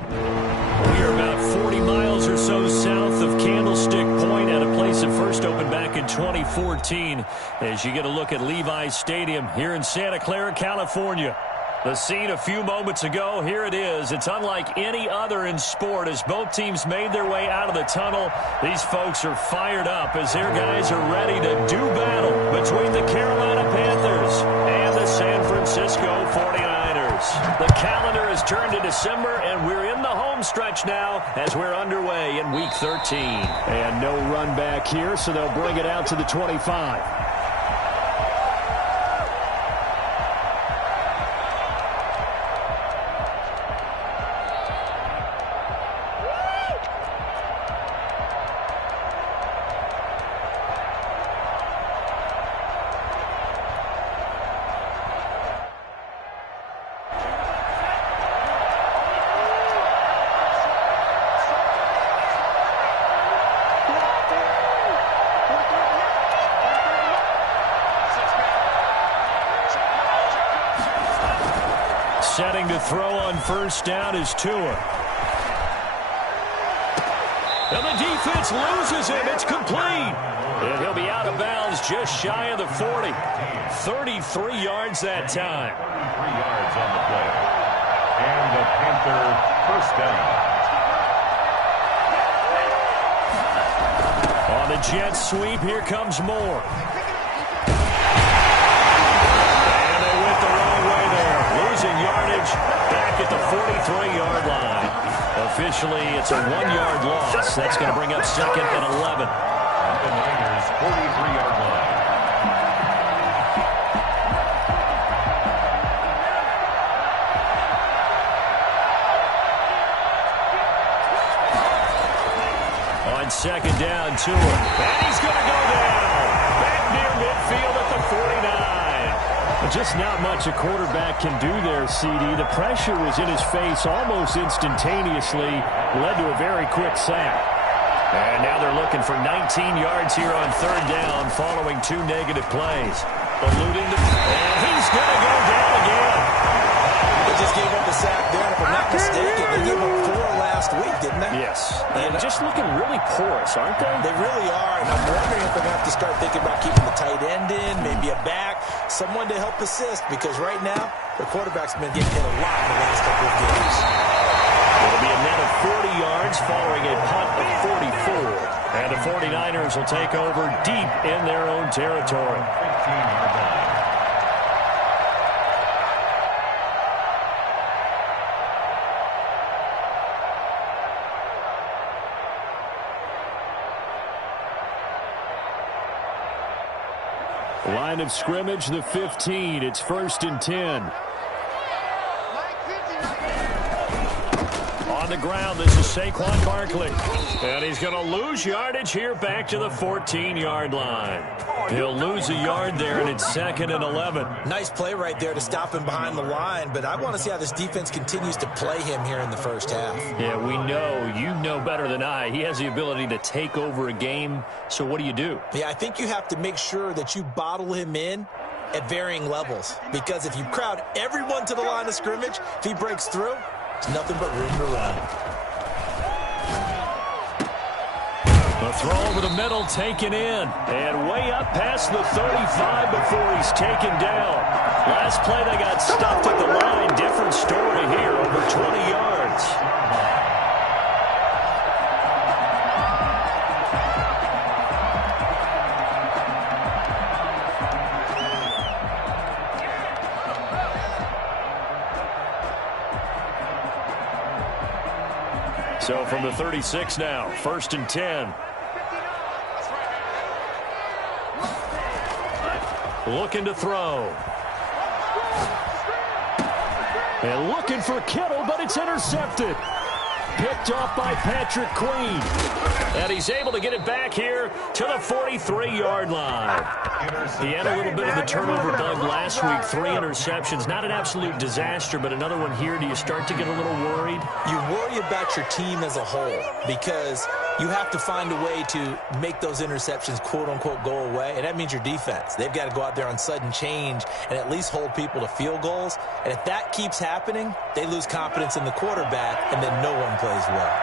We are about 40 miles or so south of Candlestick Point at a place that first opened back in 2014 as you get a look at Levi's Stadium here in Santa Clara, California. The scene a few moments ago, here it is. It's unlike any other in sport as both teams made their way out of the tunnel. These folks are fired up as their guys are ready to do battle between the Carolina Panthers and the San Francisco 49ers. The calendar has turned to December, and we're in the home stretch now as we're underway in Week 13. And no run back here, so they'll bring it out to the 25. Setting to throw on first down is Tua. And the defense loses him. It's complete. And he'll be out of bounds just shy of the 40. 33 yards that time. 33 yards on the play. And the Panther first down. On the jet sweep, here comes Moore. Yardage back at the 43-yard line. Officially, it's a 1-yard loss. That's going to bring up second and 11. The Niners' 43-yard line. On second down, Tua. And he's going to go down. Back near midfield at the 49. Just not much a quarterback can do there, CD. The pressure was in his face almost instantaneously, led to a very quick sack. And now they're looking for 19 yards here on third down following 2 negative plays. Alluding to, and he's going to go down again. They just gave up a sack there, and if I'm not mistaken, they gave up 4 last week, didn't they? Yes. And just looking really porous, aren't they? They really are, and I'm wondering if they're going to have to start thinking about keeping the tight end in, maybe a back, someone to help assist, because right now, the quarterback's been getting hit a lot in the last couple of games. It'll be a net of 40 yards following a punt of 44. And the 49ers will take over deep in their own territory. 15-yard line. Line of scrimmage, the 15. It's 1st and 10. On the ground, this is Saquon Barkley. And he's going to lose yardage here back to the 14-yard line. He'll lose a yard there, and it's 2nd and 11. Nice play right there to stop him behind the line, but I want to see how this defense continues to play him here in the first half. Yeah, we know. You know better than I. He has the ability to take over a game, so what do you do? Yeah, I think you have to make sure that you bottle him in at varying levels, because if you crowd everyone to the line of scrimmage, if he breaks through, there's nothing but room to run. The throw over the middle taken in. And way up past the 35 before he's taken down. Last play they got stuffed at the line. Different story here, over 20 yards. So from the 36 now, 1st and 10. Looking to throw. And looking for Kittle, but it's intercepted. Picked off by Patrick Queen. And he's able to get it back here to the 43-yard line. He had a little bit of the turnover bug last week. 3 interceptions. Not an absolute disaster, but another one here. Do you start to get a little worried? You worry about your team as a whole, because you have to find a way to make those interceptions, quote-unquote, go away, and that means your defense. They've got to go out there on sudden change and at least hold people to field goals, and if that keeps happening, they lose confidence in the quarterback, and then no one plays well.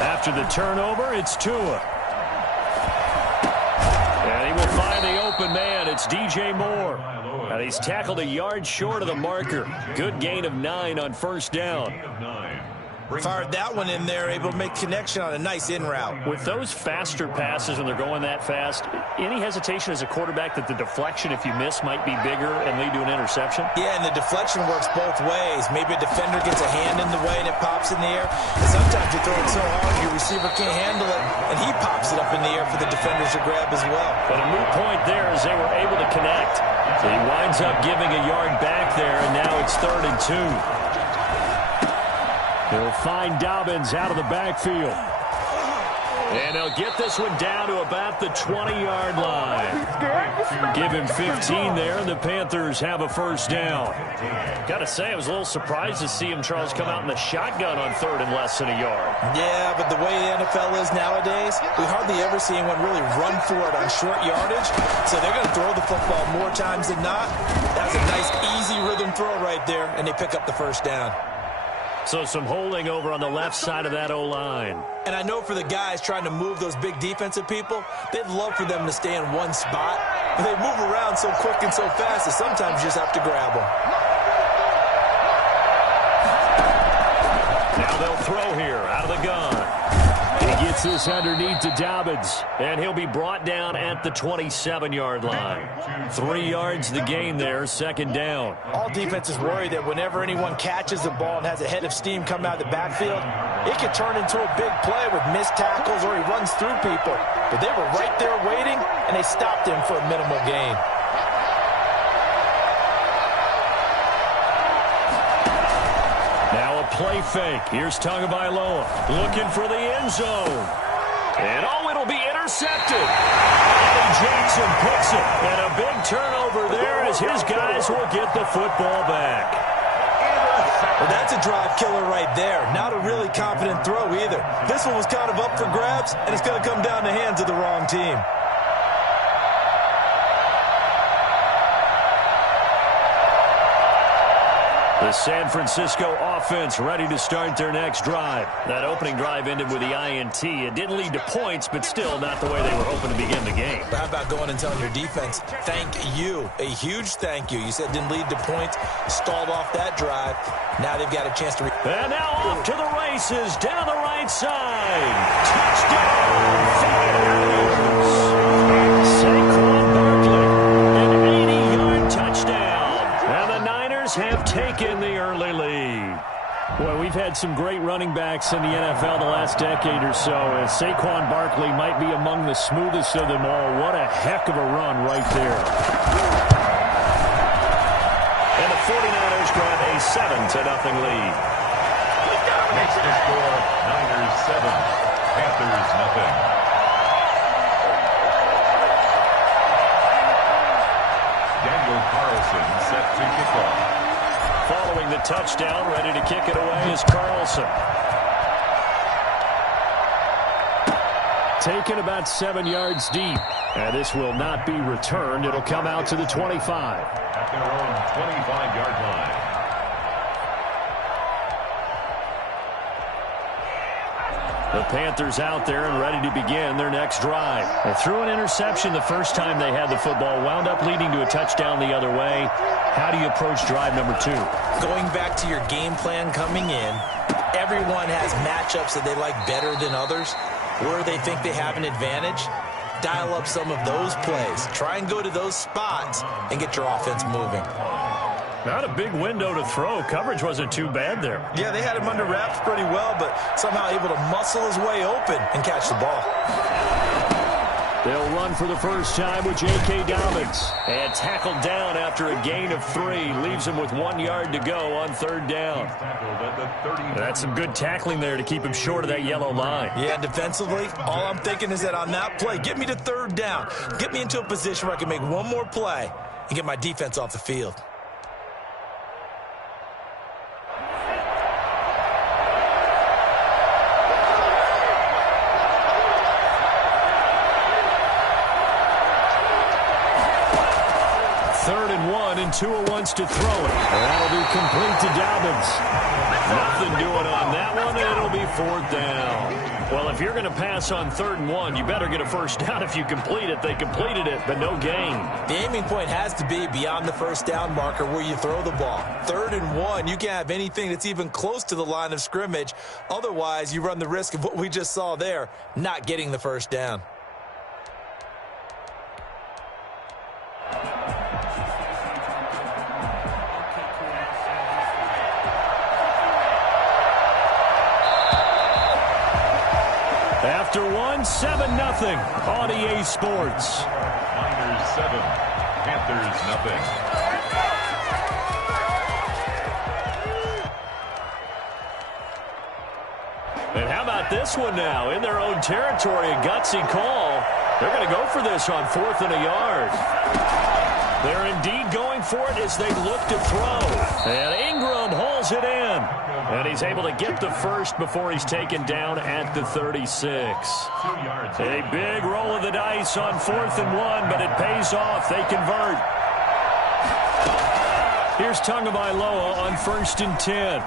After the turnover, it's Tua. And he will find the open man. It's DJ Moore. And he's tackled a yard short of the marker. Good gain of 9 on first down. Fired that one in there, able to make connection on a nice in route. With those faster passes when they're going that fast, any hesitation as a quarterback that the deflection, if you miss, might be bigger and lead to an interception? Yeah, and the deflection works both ways. Maybe a defender gets a hand in the way and it pops in the air. And sometimes you throw it so hard your receiver can't handle it, and he pops it up in the air for the defenders to grab as well. But a moot point there as they were able to connect. So he winds up giving a yard back there, and now it's 3rd and 2. He'll find Dobbins out of the backfield. And they'll get this one down to about the 20-yard line. Give him 15 there, and the Panthers have a first down. Got to say, I was a little surprised to see him, Charles, come out in the shotgun on 3rd and less than a yard. Yeah, but the way the NFL is nowadays, we hardly ever see anyone really run for it on short yardage. So they're going to throw the football more times than not. That's a nice, easy rhythm throw right there, and they pick up the first down. So some holding over on the left side of that O-line. And I know for the guys trying to move those big defensive people, they'd love for them to stay in one spot. But they move around so quick and so fast that sometimes you just have to grab them. Now they'll throw here out of the gun. He gets this underneath to Dobbins, and he'll be brought down at the 27-yard line. 3 yards the gain there, 2nd down. All defenses worry that whenever anyone catches the ball and has a head of steam come out of the backfield, it can turn into a big play with missed tackles or he runs through people. But they were right there waiting, and they stopped him for a minimal gain. Play fake. Here's Tagovailoa looking for the end zone. And it'll be intercepted. Eddie Jackson picks it. And a big turnover there as his guys will get the football back. Well, that's a drive killer right there. Not a really confident throw either. This one was kind of up for grabs, and it's going to come down the hands of the wrong team. The San Francisco offense ready to start their next drive. That opening drive ended with the INT. It didn't lead to points, but still not the way they were hoping to begin the game. How about going and telling your defense, thank you, a huge thank you. You said it didn't lead to points, stalled off that drive. Now they've got a chance to... And now off to the races, down the right side. Touchdown, Panthers! Saquon Barkley, an 80-yard touchdown. And the Niners have taken the early lead. Well, we've had some great running backs in the NFL the last decade or so. Saquon Barkley might be among the smoothest of them all. What a heck of a run right there. And the 49ers grab a 7-0 lead. Makes the score Niners 7, Panthers nothing. Daniel Carlson set to kick off. Following the touchdown, ready to kick it away is Carlson. Taken about 7 yards deep. And this will not be returned. It'll come out to the 25. At their own 25-yard line. The Panthers out there and ready to begin their next drive. They threw an interception the first time they had the football, wound up leading to a touchdown the other way. How do you approach drive number 2? Going back to your game plan coming in, everyone has matchups that they like better than others, where they think they have an advantage. Dial up some of those plays. Try and go to those spots and get your offense moving. Not a big window to throw. Coverage wasn't too bad there. Yeah, they had him under wraps pretty well, but somehow able to muscle his way open and catch the ball. They'll run for the first time with J.K. Dobbins. And tackled down after a gain of 3. Leaves him with 1 yard to go on 3rd down. That's some good tackling there to keep him short of that yellow line. Yeah, defensively, all I'm thinking is that on that play, get me to 3rd down. Get me into a position where I can make one more play and get my defense off the field. 3rd and 1, and Tua wants to throw it. That'll be complete to Dobbins. Nothing doing on that one, and it'll be 4th down. Well, if you're going to pass on 3rd and 1, you better get a first down if you complete it. They completed it, but no gain. The aiming point has to be beyond the first down marker where you throw the ball. 3rd and 1, you can't have anything that's even close to the line of scrimmage. Otherwise, you run the risk of what we just saw there, not getting the first down. After 7-0 on EA Sports. Niners 7, Panthers nothing. And how about this one now? In their own territory, a gutsy call. They're going to go for this on 4th and a yard. They're indeed going for it as they look to throw. And Ingram hauls it in. And he's able to get the first before he's taken down at the 36. A big roll of the dice on 4th and 1, but it pays off. They convert. Here's Tagovailoa on 1st and 10.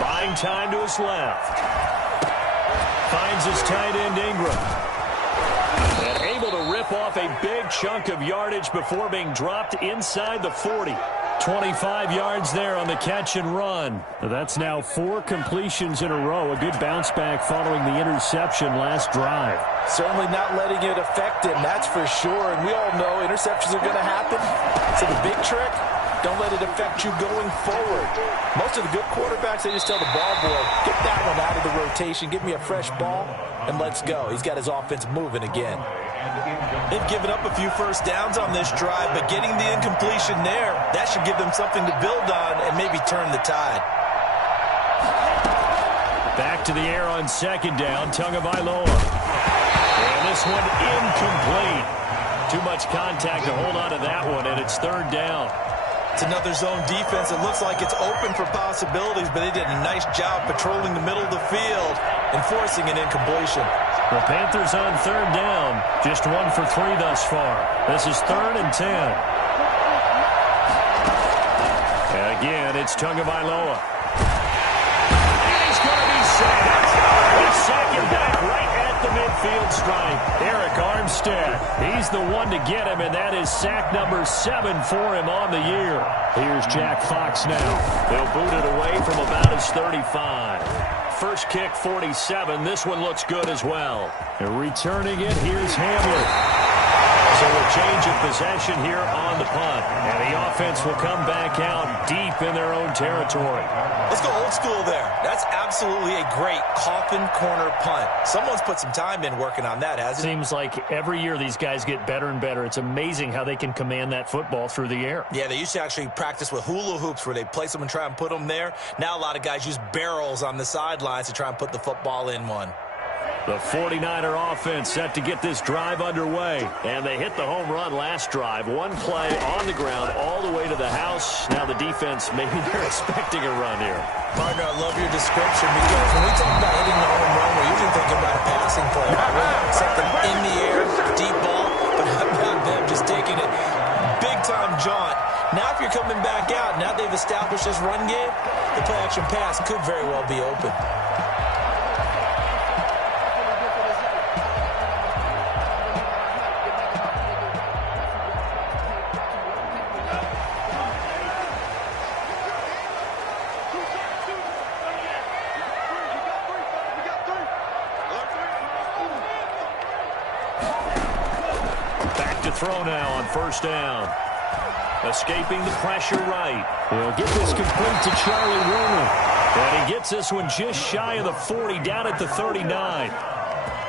Buying time to his left. Finds his tight end Ingram. And able to rip off a big chunk of yardage before being dropped inside the 40. 25 yards there on the catch and run. That's now 4 completions in a row. A good bounce back following the interception last drive. Certainly not letting it affect him, that's for sure. And we all know interceptions are going to happen. So the big trick, don't let it affect you going forward. Most of the good quarterbacks, they just tell the ball boy, get that one out of the rotation, give me a fresh ball, and let's go. He's got his offense moving again. They've given up a few first downs on this drive, but getting the incompletion there, that should give them something to build on and maybe turn the tide. Back to the air on 2nd down, Tagovailoa. And this one incomplete. Too much contact to hold on to that one, and it's 3rd down. It's another zone defense. It looks like it's open for possibilities, but they did a nice job patrolling the middle of the field and forcing an incompletion. The Panthers on 3rd down, just 1 for 3 thus far. This is 3rd and 10. And again, it's Tagovailoa. And he's going to be sacked. They sack him back right at the midfield stripe. Eric Armstead, he's the one to get him, and that is sack number 7 for him on the year. Here's Jack Fox now. They'll boot it away from about his 35. First kick, 47. This one looks good as well. And returning it, here's Hamler. So a change of possession here on the punt. And the offense will come back out deep in their own territory. Let's go old school there. That's absolutely a great coffin corner punt. Someone's put some time in working on that, hasn't it? Seems like every year these guys get better and better. It's amazing how they can command that football through the air. Yeah, they used to actually practice with hula hoops where they place them and try and put them there. Now a lot of guys use barrels on the sidelines to try and put the football in one. The 49er offense set to get this drive underway. And they hit the home run last drive. One play on the ground all the way to the house. Now the defense, maybe they're expecting a run here. Partner, I love your description because when we talk about hitting the home run, we're usually thinking about a passing play. Something in the air, deep ball, but how about them just taking it big-time jaunt. Now if you're coming back out, now they've established this run game, the play-action pass could very well be open. Throw now on 1st down. Escaping the pressure right. He'll get this complete to Charlie Warner. And he gets this one just shy of the 40, down at the 39.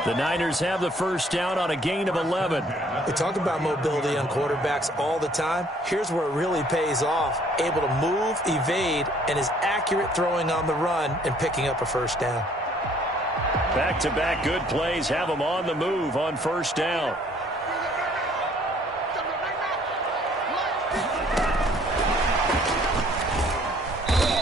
The Niners have the 1st down on a gain of 11. We talk about mobility on quarterbacks all the time. Here's where it really pays off. Able to move, evade, and is accurate throwing on the run and picking up a 1st down. Back-to-back good plays have them on the move on 1st down.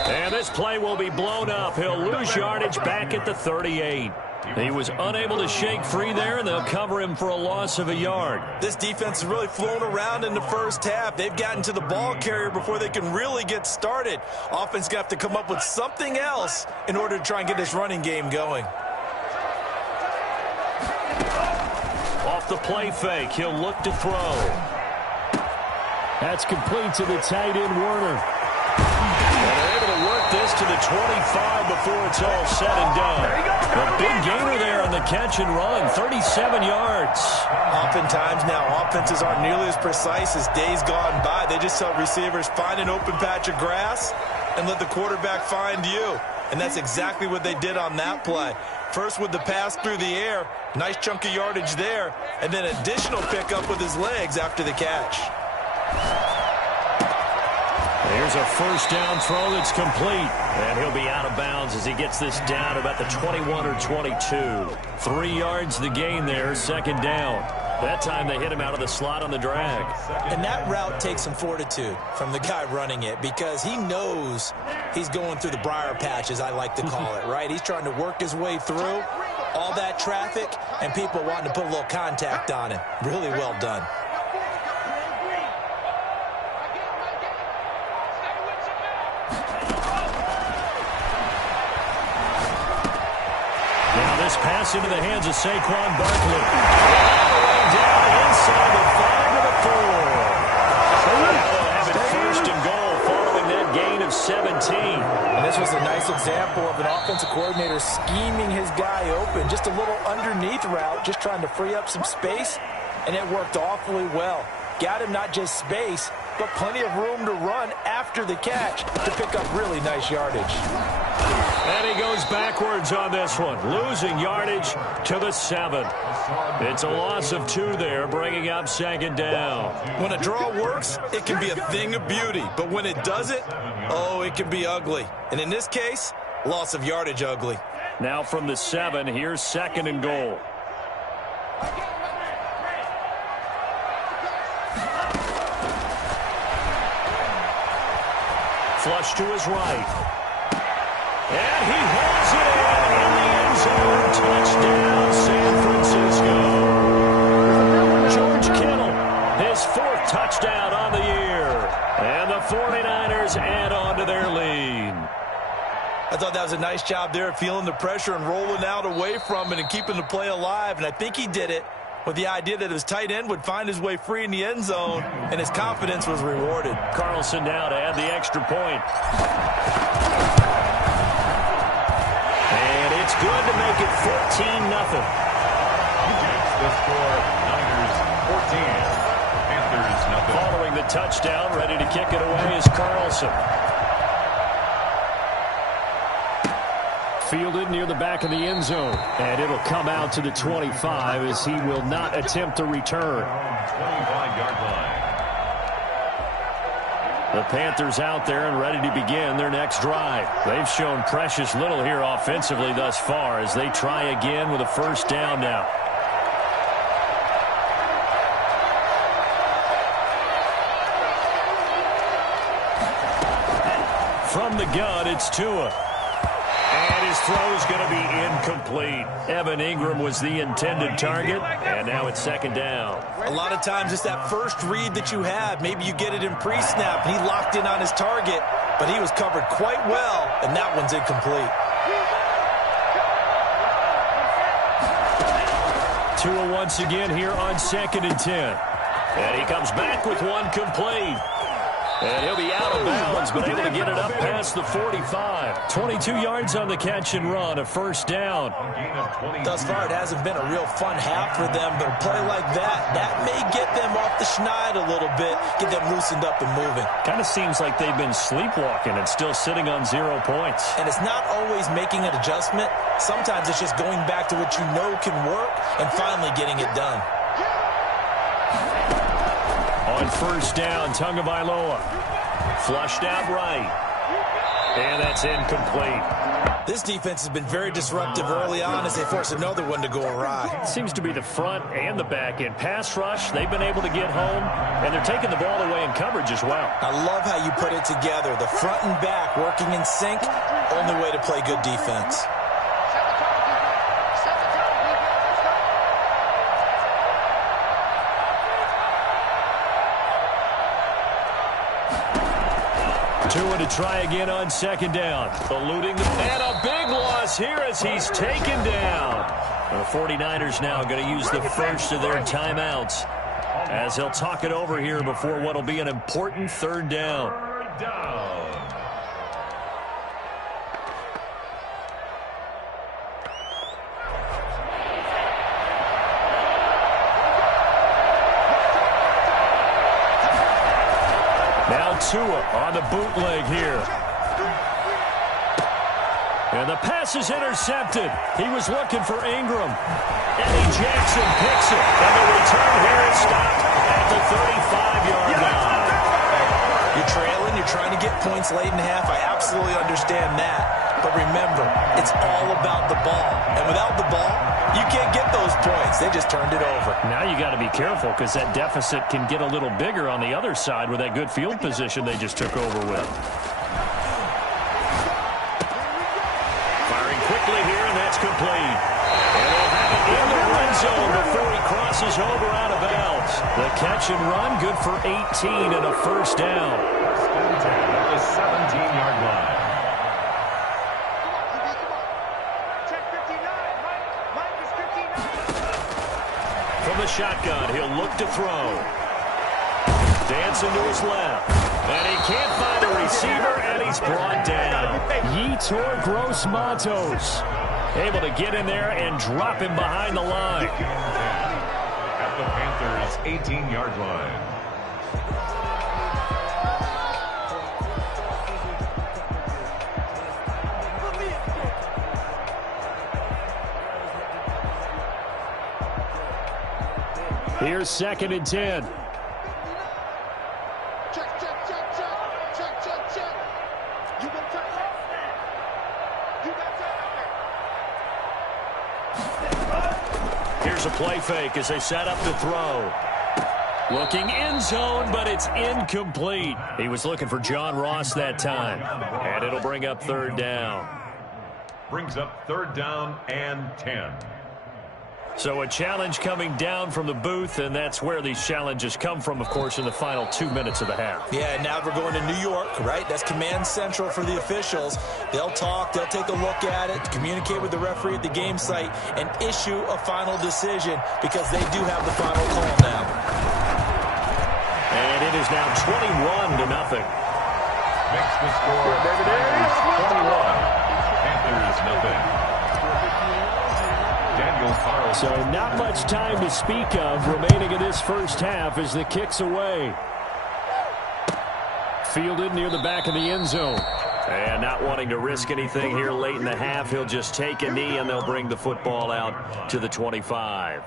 And this play will be blown up. He'll lose yardage back at the 38. He was unable to shake free there, and they'll cover him for a loss of a yard. This defense has really flown around in the first half. They've gotten to the ball carrier before they can really get started. Offense going to have to come up with something else in order to try and get this running game going. Off the play fake, he'll look to throw. That's complete to the tight end, Werner. And they're able to work this to the 25 before it's all said and done. A big gainer there on the catch and run, 37 yards. Oftentimes now, offenses aren't nearly as precise as days gone by. They just tell receivers, find an open patch of grass and let the quarterback find you. And that's exactly what they did on that play. First with the pass through the air, nice chunk of yardage there, and then additional pickup with his legs after the catch. Here's a first down throw that's complete. And he'll be out of bounds as he gets this down about the 21 or 22. 3 yards the gain there, second down. That time they hit him out of the slot on the drag. And that route takes some fortitude from the guy running it because he knows he's going through the briar patch, as I like to call it, right? He's trying to work his way through all that traffic and people wanting to put a little contact on him. Really well done. This pass into the hands of Saquon Barkley. All the way down inside the 5 to the 4. They'll have it first and goal following that gain of 17. And this was a nice example of an offensive coordinator scheming his guy open. Just a little underneath route, just trying to free up some space, and it worked awfully well. Got him not just space, but plenty of room to run after the catch to pick up really nice yardage. And he goes backwards on this one, losing yardage to the 7. It's a loss of 2 there, bringing up second down. When a draw works, it can be a thing of beauty. But when it doesn't, oh, it can be ugly. And in this case, loss of yardage ugly. Now from the 7, here's second and goal. Flush to his right. And he holds it in the end zone. Touchdown, San Francisco. George Kittle, his 4th touchdown on the year. And the 49ers add on to their lead. I thought that was a nice job there, feeling the pressure and rolling out away from it and keeping the play alive. And I think he did it with the idea that his tight end would find his way free in the end zone, and his confidence was rewarded. Carlson now to add the extra point. And it's good to make it 14-0. The score, Niners 14, Panthers nothing. Following the touchdown, ready to kick it away is Carlson. Fielded near the back of the end zone. And it'll come out to the 25 as he will not attempt to return. 25-yard line. The Panthers out there and ready to begin their next drive. They've shown precious little here offensively thus far as they try again with a first down now. From the gun, it's Tua. And his throw's going to be incomplete. Evan Ingram was the intended target, and now it's second down. A lot of times it's that first read that you have. Maybe you get it in pre-snap, and he locked in on his target, but he was covered quite well, and that one's incomplete. Tua once again here on 2nd and 10. And he comes back with one complete. And he'll be out of bounds, but able to get it up past the 45. 22 yards on the catch and run, a first down. Thus far, it hasn't been a real fun half for them, but a play like that may get them off the schneid a little bit, get them loosened up and moving. Kind of seems like they've been sleepwalking and still sitting on 0 points. And it's not always making an adjustment. Sometimes it's just going back to what you know can work and finally getting it done. On first down, Tagovailoa. Flushed out right. And that's incomplete. This defense has been very disruptive early on as they force another one to go awry. It seems to be the front and the back end. Pass rush, they've been able to get home, and they're taking the ball away in coverage as well. I love how you put it together. The front and back working in sync, only way to play good defense. Tua to try again on second down. Eluding and a big loss here as he's taken down. The 49ers now going to use the first of their timeouts as they'll talk it over here before what will be an important third down. Now Tua on the bootleg here. And the pass is intercepted. He was looking for Ingram. Eddie Jackson picks it. And the return here is stopped at the 35-yard line. You're trailing. You're trying to get points late in half. I absolutely understand that. But remember, it's all about the ball. And without the ball, you can't get those points. They just turned it over. Now you got to be careful because that deficit can get a little bigger on the other side with that good field position they just took over with. Quickly here, and that's complete. And they'll have it in the red zone before he crosses over out of bounds. The catch and run, good for 18 and a first down. First and 10 at the 17-yard line. Check 59. Mike is 59. From the shotgun, he'll look to throw. Dancing to his left. And he can't find a receiver, and he's brought down. Yetur Gross-Matos able to get in there and drop him behind the line. At the Panthers' 18-yard line. Here's second and 10. Here's a play fake as they set up to throw. Looking end zone, but it's incomplete. He was looking for John Ross that time. And it'll bring up third down. Brings up third down and 10. So a challenge coming down from the booth, and that's where these challenges come from, of course, in the final 2 minutes of the half. Yeah, now we're going to New York, right? That's command central for the officials. They'll talk, they'll take a look at it, communicate with the referee at the game site, and issue a final decision because they do have the final call now. And it is now 21-0. Makes the score Panthers 21. Panthers nothing. So not much time to speak of remaining in this first half as the kick's away. Fielded near the back of the end zone. And not wanting to risk anything here late in the half, he'll just take a knee and they'll bring the football out to the 25.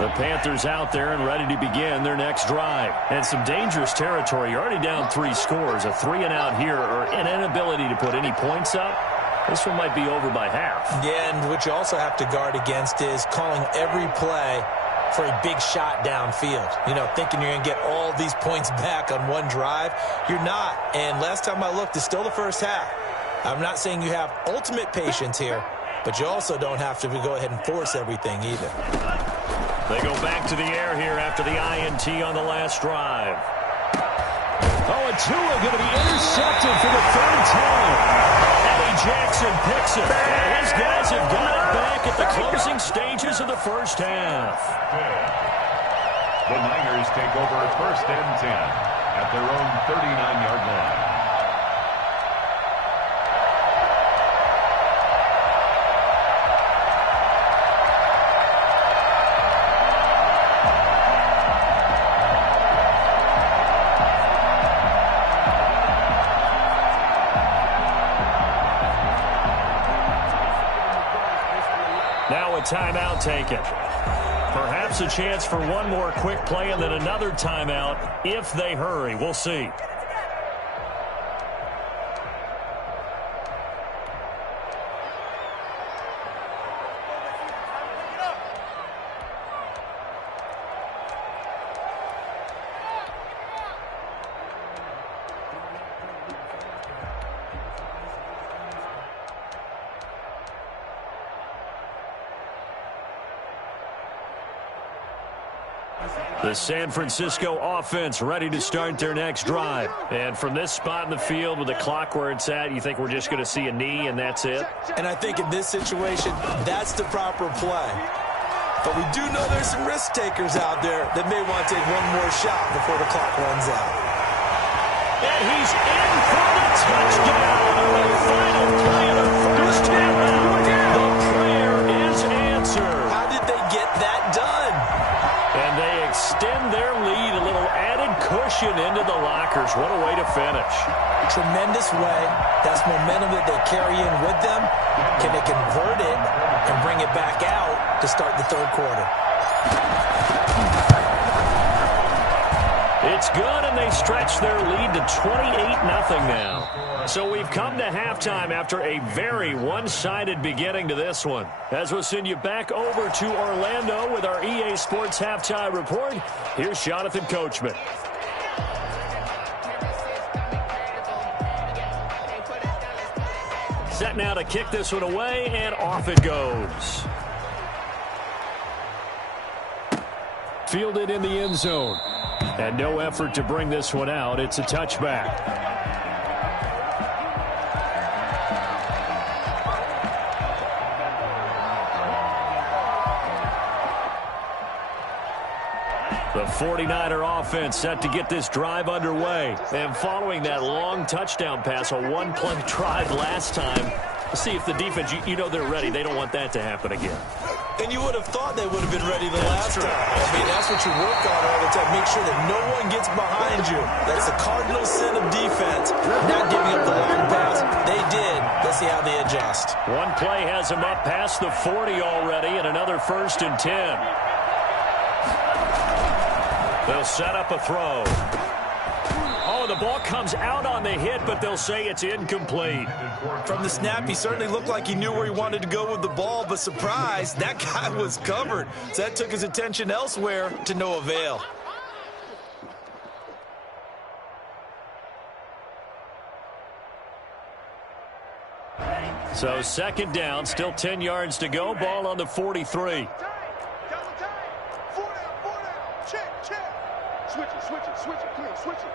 The Panthers out there and ready to begin their next drive. And some dangerous territory. You're already down 3 scores. A 3 and out here or an inability to put any points up. This one might be over by half. Yeah, and what you also have to guard against is calling every play for a big shot downfield. You know, thinking you're going to get all these points back on one drive. You're not. And last time I looked, it's still the first half. I'm not saying you have ultimate patience here, but you also don't have to go ahead and force everything either. They go back to the air here after the INT on the last drive. Oh, and Tua going to be intercepted for the third time. Eddie Jackson picks it. And his guys have got it back at the closing stages of the first half. The Niners take over first and 10 at their own 39-yard line. Now a timeout taken. Perhaps a chance for one more quick play and then another timeout if they hurry. We'll see. The San Francisco offense ready to start their next drive. And from this spot in the field with the clock where it's at, you think we're just going to see a knee and that's it? And I think in this situation, that's the proper play. But we do know there's some risk takers out there that may want to take one more shot before the clock runs out. And he's in for the touchdown. The final play of the first half. The prayer is answered. How did they get that done? And they extend their lead, a little added cushion into the lockers. What a way to finish. Tremendous way. That's momentum that they carry in with them. Can they convert it and bring it back out to start the third quarter? It's good, and they stretch their lead to 28-0 now. So we've come to halftime after a very one-sided beginning to this one. As we'll send you back over to Orlando with our EA Sports Halftime Report, here's Jonathan Coachman. Set now to kick this one away, and off it goes. Fielded in the end zone. And no effort to bring this one out. It's a touchback. The 49er offense set to get this drive underway. And following that long touchdown pass, a one-play drive last time, let's see if the defense, you know they're ready. They don't want that to happen again. And you would have thought they would have been ready the last time. I mean, that's what you work on all the time. Make sure that no one gets behind you. That's the cardinal sin of defense, not giving up the long pass. They did. Let's see how they adjust. One play has them up past the 40 already, and another 1st and 10. They'll set up a throw. Oh, the ball comes out on the hit, but they'll say it's incomplete. From the snap, he certainly looked like he knew where he wanted to go with the ball, but surprise, that guy was covered. So that took his attention elsewhere to no avail. So 2nd down, still 10 yards to go. Ball on the 43. Switch it, clean, switch it.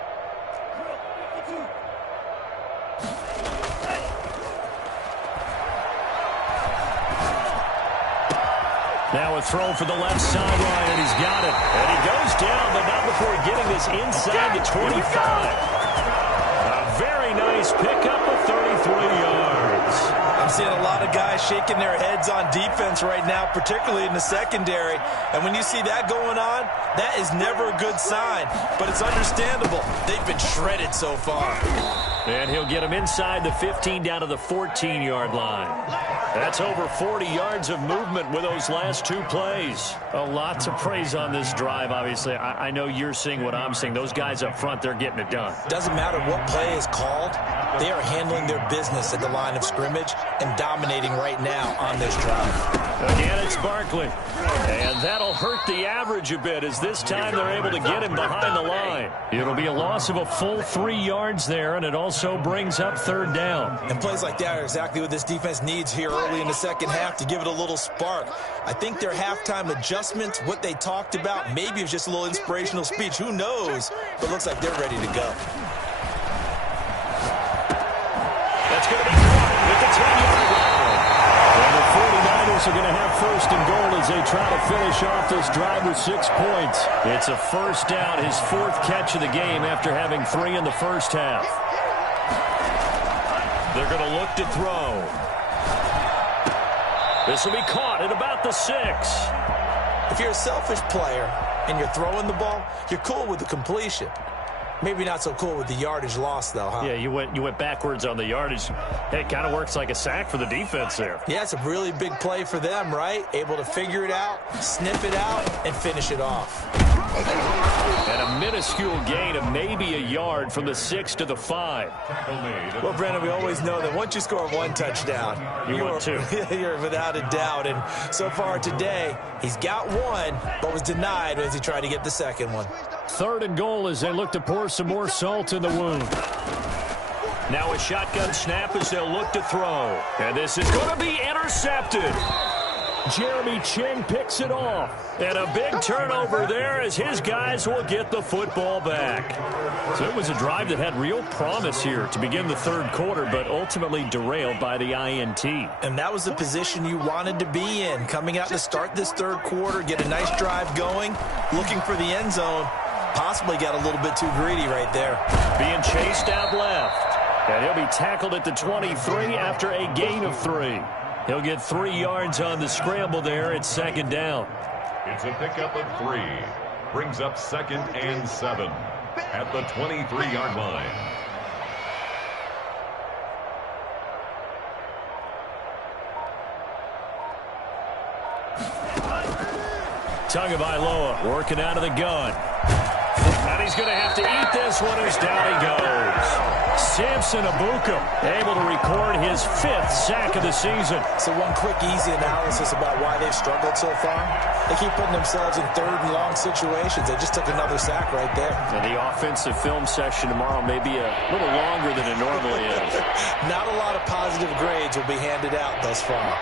Now a throw for the left sideline, and he's got it. And he goes down, but not before getting this inside the 25. A very nice pickup of 33 yards. I'm seeing a lot of guys shaking their heads on defense right now, particularly in the secondary. And when you see that going on, that is never a good sign. But it's understandable. They've been shredded so far. And he'll get him inside the 15 down to the 14-yard line. That's over 40 yards of movement with those last 2 plays. A lot to praise on this drive, obviously. I know you're seeing what I'm seeing. Those guys up front, they're getting it done. Doesn't matter what play is called. They are handling their business at the line of scrimmage and dominating right now on this drive. Again, it's Barkley. And that'll hurt the average a bit as this time they're able to get him behind the line. It'll be a loss of a full 3 yards there, and it also brings up 3rd down. And plays like that are exactly what this defense needs here early in the second half to give it a little spark. I think their halftime adjustments, what they talked about, maybe it was just a little inspirational speech. Who knows? But it looks like they're ready to go. That's going to be caught with the 10-yard line. And the 49ers are going to have 1st and goal as they try to finish off this drive with 6 points. It's a 1st down, his 4th catch of the game after having 3 in the first half. They're going to look to throw. This will be caught at about the 6. If you're a selfish player and you're throwing the ball, you're cool with the completion. Maybe not so cool with the yardage loss, though, huh? Yeah, you went backwards on the yardage. It kind of works like a sack for the defense there. Yeah, it's a really big play for them, right? Able to figure it out, sniff it out, and finish it off. And a minuscule gain of maybe a yard from the 6 to the 5. Well, Brandon, we always know that once you score 1 touchdown, you're 2. You're without a doubt. And so far today, he's got 1, but was denied as he tried to get the 2nd one. 3rd and goal as they look to pour some more salt in the wound. Now a shotgun snap as they'll look to throw. And this is going to be intercepted. Jeremy Chinn picks it off. And a big turnover there as his guys will get the football back. So it was a drive that had real promise here to begin the third quarter, but ultimately derailed by the INT. And that was the position you wanted to be in. Coming out to start this third quarter, get a nice drive going, looking for the end zone. Possibly got a little bit too greedy right there. Being chased out left. And he'll be tackled at the 23 after a gain of 3. He'll get 3 yards on the scramble there at second down. It's a pickup of 3. Brings up 2nd and 7 at the 23-yard line. Tagovailoa working out of the gun. And he's going to have to eat this one as down he goes. Samson Abuka able to record his 5th sack of the season. So one quick, easy analysis about why they've struggled so far. They keep putting themselves in third and long situations. They just took another sack right there. And the offensive film session tomorrow may be a little longer than it normally is. Not a lot of positive grades will be handed out thus far.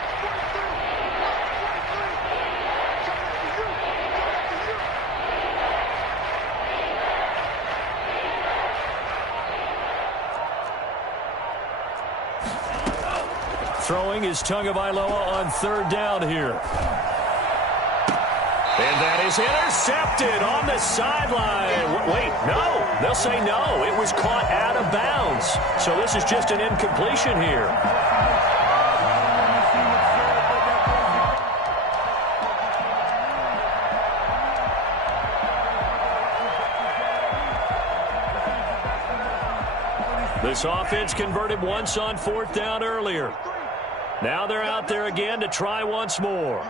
Throwing is Tagovailoa on third down here. And that is intercepted on the sideline. Wait, no. They'll say no. It was caught out of bounds. So this is just an incompletion here. This offense converted once on 4th down earlier. Now they're out there again to try once more.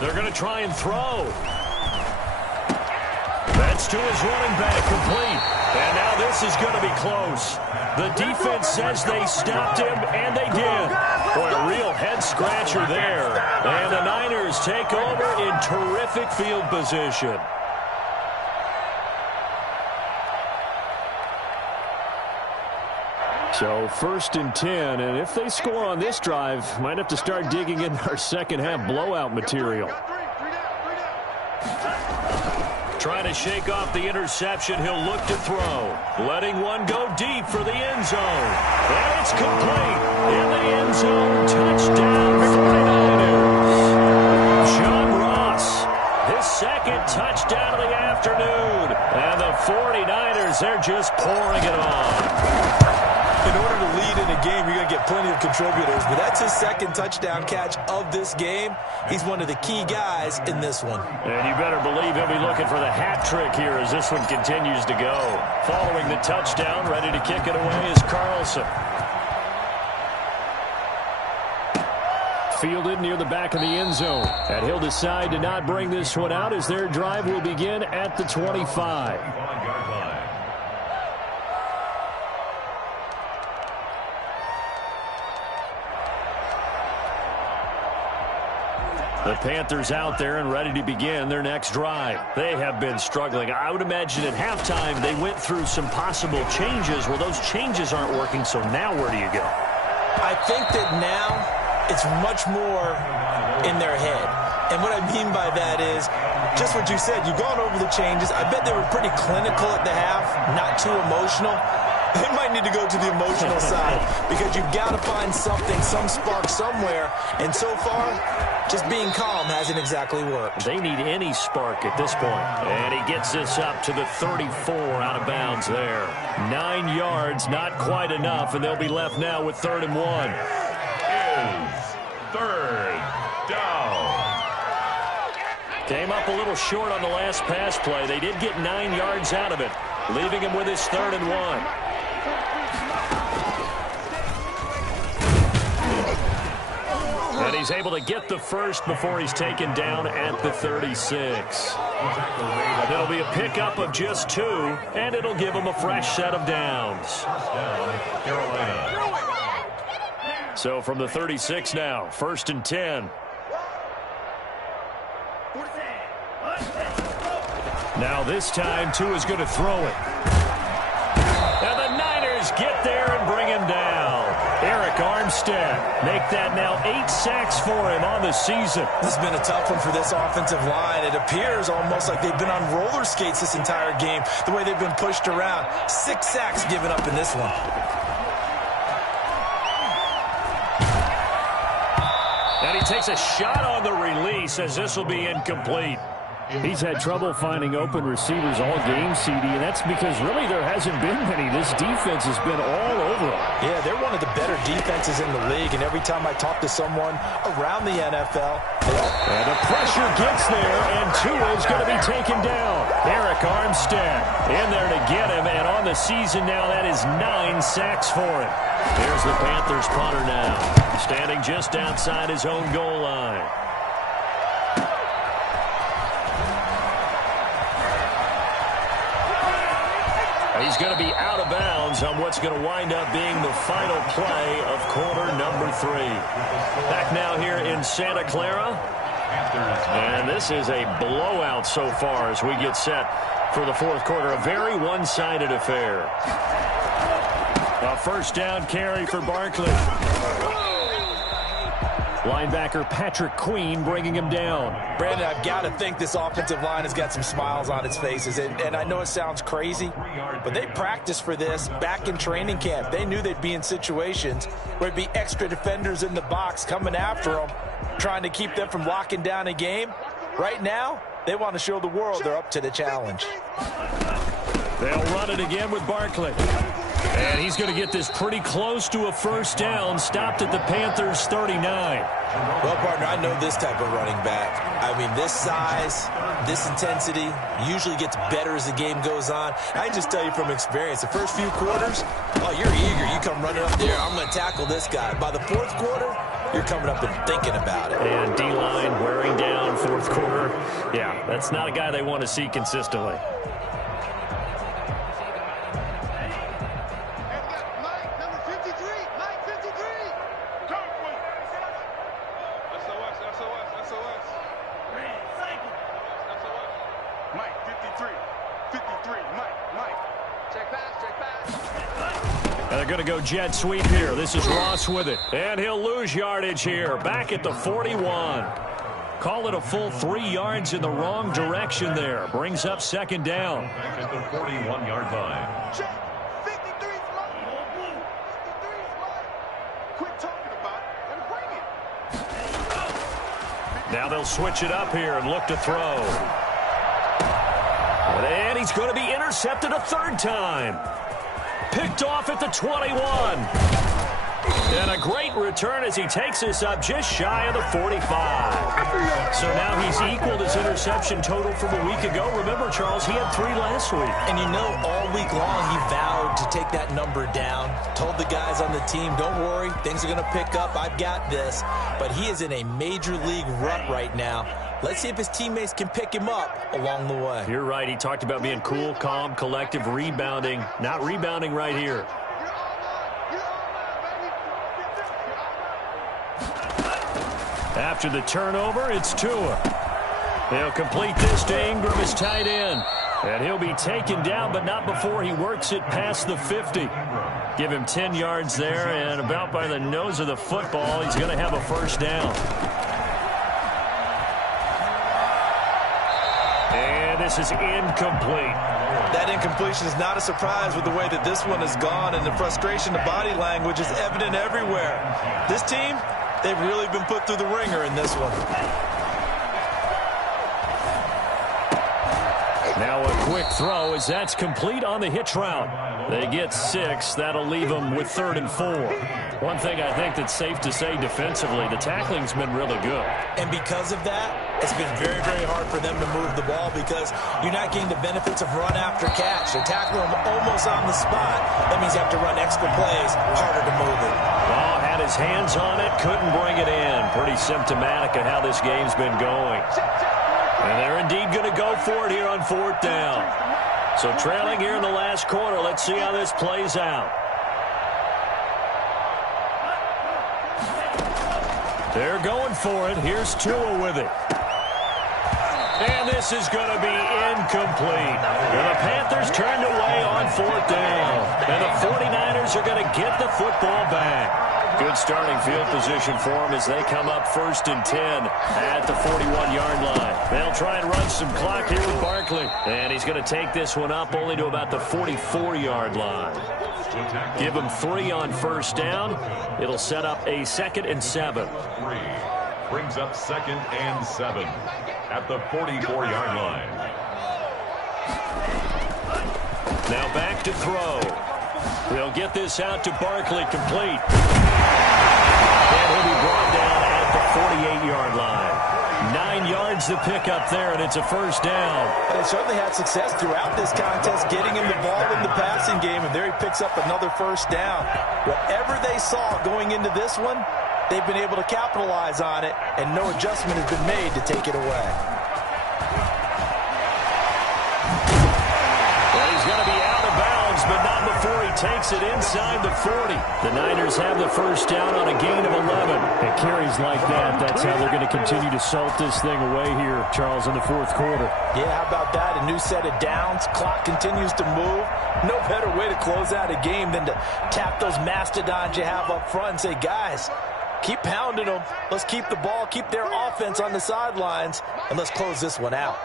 They're going to try and throw. That's to his running back, complete. And now this is going to be close. The defense says they stopped him, and they did. Boy, a real head-scratcher there. And the Niners take over in terrific field position. So 1st and 10, and if they score on this drive, might have to start digging in our second half blowout material. Trying to shake off the interception, he'll look to throw. Letting one go deep for the end zone. And it's complete. In the end zone, touchdown 49ers. John Ross, his 2nd touchdown of the afternoon. And the 49ers, they're just pouring it on. In order to lead in a game, you're going to get plenty of contributors, but that's his 2nd touchdown catch of this game. He's one of the key guys in this one. And you better believe he'll be looking for the hat trick here as this one continues to go. Following the touchdown, ready to kick it away is Carlson. Fielded near the back of the end zone. And he'll decide to not bring this one out as their drive will begin at the 25. The Panthers out there and ready to begin their next drive. They have been struggling. I would imagine at halftime they went through some possible changes. Well, those changes aren't working, so now where do you go? I think that now it's much more in their head. And what I mean by that is just what you said. You've gone over the changes. I bet they were pretty clinical at the half, not too emotional. They might need to go to the emotional side because you've got to find something, some spark somewhere. And so far, just being calm hasn't exactly worked. They need any spark at this point. And he gets this up to the 34 out of bounds there. 9 yards, not quite enough, and they'll be left now with 3rd and 1. Is 3rd down. Came up a little short on the last pass play. They did get 9 yards out of it, leaving him with his 3rd and 1. And he's able to get the first before he's taken down at the 36. It'll be a pickup of just 2, and it'll give him a fresh set of downs. So from the 36 now, 1st and 10. Now this time, Tua is going to throw it. And the Niners get there and bring him down. Eric Armstead Armstead. Make that now 8 sacks for him on the season. This has been a tough one for this offensive line. It appears almost like they've been on roller skates this entire game, the way they've been pushed around. 6 sacks given up in this one. And he takes a shot on the release as this will be incomplete. He's had trouble finding open receivers all game, CD, and that's because really there hasn't been many. This defense has been all over them. Yeah, they're one of the better defenses in the league, and every time I talk to someone around the NFL... And the pressure gets there, and Tua's going to be taken down. Eric Armstead in there to get him, and on the season now, that is 9 sacks for him. Here's the Panthers punter now, standing just outside his own goal line. He's going to be out of bounds on what's going to wind up being the final play of quarter number 3. Back now here in Santa Clara. And this is a blowout so far as we get set for the fourth quarter. A very one-sided affair. A first down carry for Barkley. Linebacker Patrick Queen bringing him down. Brandon, I've got to think this offensive line has got some smiles on its faces. And I know it sounds crazy, but they practiced for this back in training camp. They knew they'd be in situations where there'd be extra defenders in the box coming after them, trying to keep them from locking down a game. Right now, they want to show the world they're up to the challenge. They'll run it again with Barkley. And he's going to get this pretty close to a first down, stopped at the Panthers' 39. Well, partner, I know this type of running back. I mean, this size, this intensity usually gets better as the game goes on. I can just tell you from experience, the first few quarters, oh, you're eager. You come running up there, I'm going to tackle this guy. By the fourth quarter, you're coming up and thinking about it. And D-line wearing down fourth quarter. Yeah, that's not a guy they want to see consistently. And they're going to go jet sweep here. This is Ross with it. And he'll lose yardage here. Back at the 41. Call it a full 3 yards in the wrong direction there. Brings up second down. Back at the 41-yard line. Check. 53 is mine. 53 is mine. Quit talking about it and bring it. Now they'll switch it up here and look to throw. And he's going to be intercepted a third time. Picked off at the 21. And a great return as he takes this up just shy of the 45. So now he's equaled his interception total from a week ago. Remember, Charles, he had 3 last week. And you know, all week long he vowed to take that number down. Told the guys on the team, don't worry, things are going to pick up. I've got this. But he is in a major league rut right now. Let's see if his teammates can pick him up along the way. You're right. He talked about being cool, calm, collective, rebounding. Not rebounding right here. After the turnover, it's Tua. He'll complete this to Ingram, his tight end. And he'll be taken down, but not before he works it past the 50. Give him 10 yards there, and about by the nose of the football, he's going to have a first down. And this is incomplete. That incompletion is not a surprise with the way that this one has gone, and the frustration, the body language is evident everywhere. This team, they've really been put through the ringer in this one. Now a quick throw as that's complete on the hitch route. They get 6. That'll leave them with 3rd and 4. One thing I think that's safe to say defensively, the tackling's been really good. And because of that, it's been very, very hard for them to move the ball because you're not getting the benefits of run after catch. They're tackling them almost on the spot. That means you have to run extra plays, harder to move it. Oh, had his hands on it, couldn't bring it in. Pretty symptomatic of how this game's been going. And they're indeed going to go for it here on 4th down. So trailing here in the last quarter, let's see how this plays out. They're going for it. Here's Tua with it. And this is going to be incomplete. And the Panthers turned away on 4th down. And the 49ers are going to get the football back. Good starting field position for them as they come up 1st and 10 at the 41-yard line. They'll try and run some clock here with Barkley. And he's going to take this one up only to about the 44-yard line. Give him 3 on 1st down. It'll set up a 2nd and 7. Brings up 2nd and 7 at the 44-yard line. Now back to throw. They'll get this out to Barkley, complete. And he'll be brought down at the 48-yard line. 9 yards to pick up there, and it's a 1st down. They certainly had success throughout this contest getting him the ball in the passing game, and there he picks up another 1st down. Whatever they saw going into this one, they've been able to capitalize on it, and no adjustment has been made to take it away. Well, he's going to be out of bounds, but not before he takes it inside the 40. The Niners have the 1st down on a gain of 11. And carries like that, that's how they're going to continue to salt this thing away here, Charles, in the 4th quarter. Yeah, how about that? A new set of downs. Clock continues to move. No better way to close out a game than to tap those mastodons you have up front and say, guys, keep pounding them. Let's keep the ball, keep their offense on the sidelines, and let's close this one out.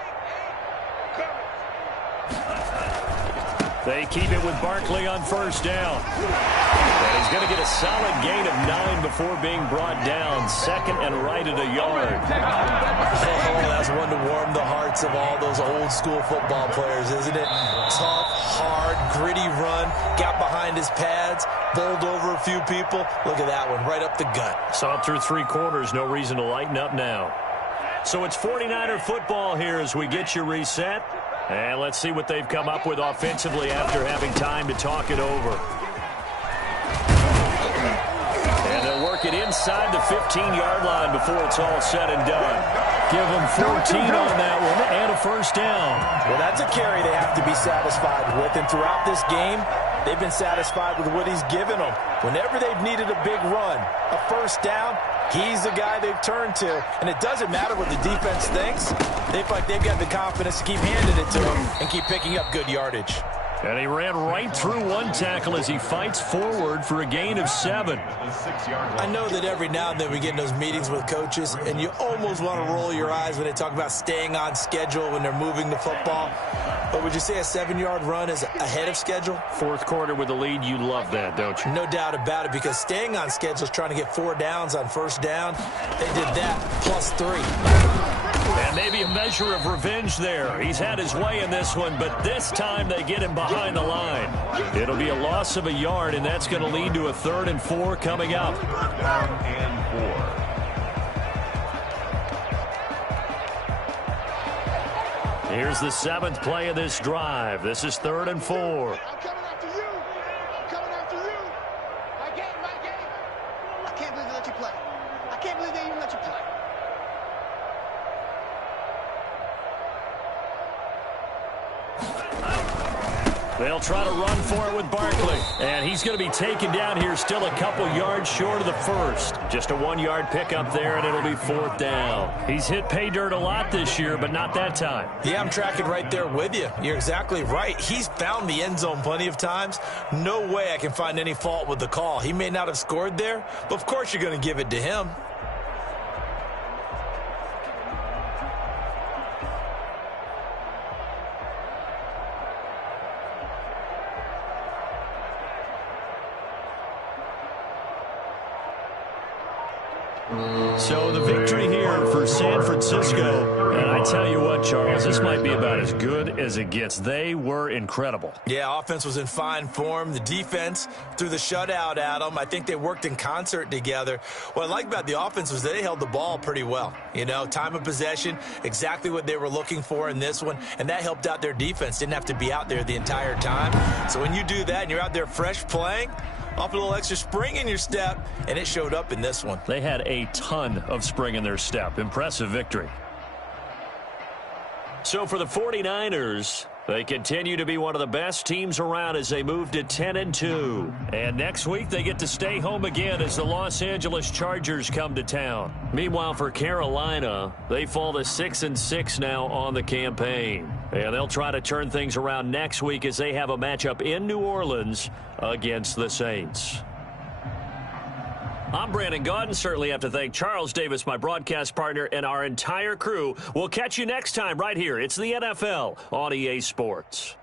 They keep it with Barkley on 1st down. And he's going to get a solid gain of 9 before being brought down. 2nd and right at a yard. Oh, that's one to warm the hearts of all those old school football players, isn't it? Tough, hard, gritty run. Got behind his pads, bowled over a few people. Look at that one, right up the gut. Saw it through 3 quarters. No reason to lighten up now. So it's 49er football here as we get you reset. And let's see what they've come up with offensively after having time to talk it over. And they'll work it inside the 15-yard line before it's all said and done. Give them 14 on that one and a 1st down. Well, that's a carry they have to be satisfied with. And throughout this game, they've been satisfied with what he's given them. Whenever they've needed a big run, a 1st down, he's the guy they've turned to. And it doesn't matter what the defense thinks. They feel like they've got the confidence to keep handing it to him and keep picking up good yardage. And he ran right through one tackle as he fights forward for a gain of 7. I know that every now and then we get in those meetings with coaches, and you almost want to roll your eyes when they talk about staying on schedule when they're moving the football. But would you say a 7-yard run is ahead of schedule? 4th quarter with the lead, you love that, don't you? No doubt about it, because staying on schedule is trying to get 4 downs on 1st down. They did that plus 3. And maybe a measure of revenge there. He's had his way in this one, but this time they get him behind the line. It'll be a loss of a yard, and that's going to lead to a 3rd and 4 coming up. 3rd and 4. Here's the 7th play of this drive. This is 3rd and 4. I'm coming after you. I'm coming after you. My game, my game. I can't believe they let you play. I can't believe they even let you play. They'll try to run for it with Barkley. And he's going to be taken down here still a couple yards short of the 1st. Just a 1-yard pickup there, and it'll be 4th down. He's hit pay dirt a lot this year, but not that time. Yeah, I'm tracking right there with you. You're exactly right. He's found the end zone plenty of times. No way I can find any fault with the call. He may not have scored there, but of course you're going to give it to him. So the victory here for San Francisco. And I tell you what, Charles, this might be about as good as it gets. They were incredible. Yeah, offense was in fine form. The defense threw the shutout at them. I think they worked in concert together. What I like about the offense was they held the ball pretty well. You know, time of possession, exactly what they were looking for in this one. And that helped out their defense. Didn't have to be out there the entire time. So when you do that and you're out there fresh playing, off a little extra spring in your step, and it showed up in this one. They had a ton of spring in their step. Impressive victory. So for the 49ers, they continue to be one of the best teams around as they move to 10-2. And next week, they get to stay home again as the Los Angeles Chargers come to town. Meanwhile, for Carolina, they fall to 6-6 now on the campaign. And they'll try to turn things around next week as they have a matchup in New Orleans against the Saints. I'm Brandon Gaudin. Certainly have to thank Charles Davis, my broadcast partner, and our entire crew. We'll catch you next time right here. It's the NFL on EA Sports.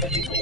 Thank you.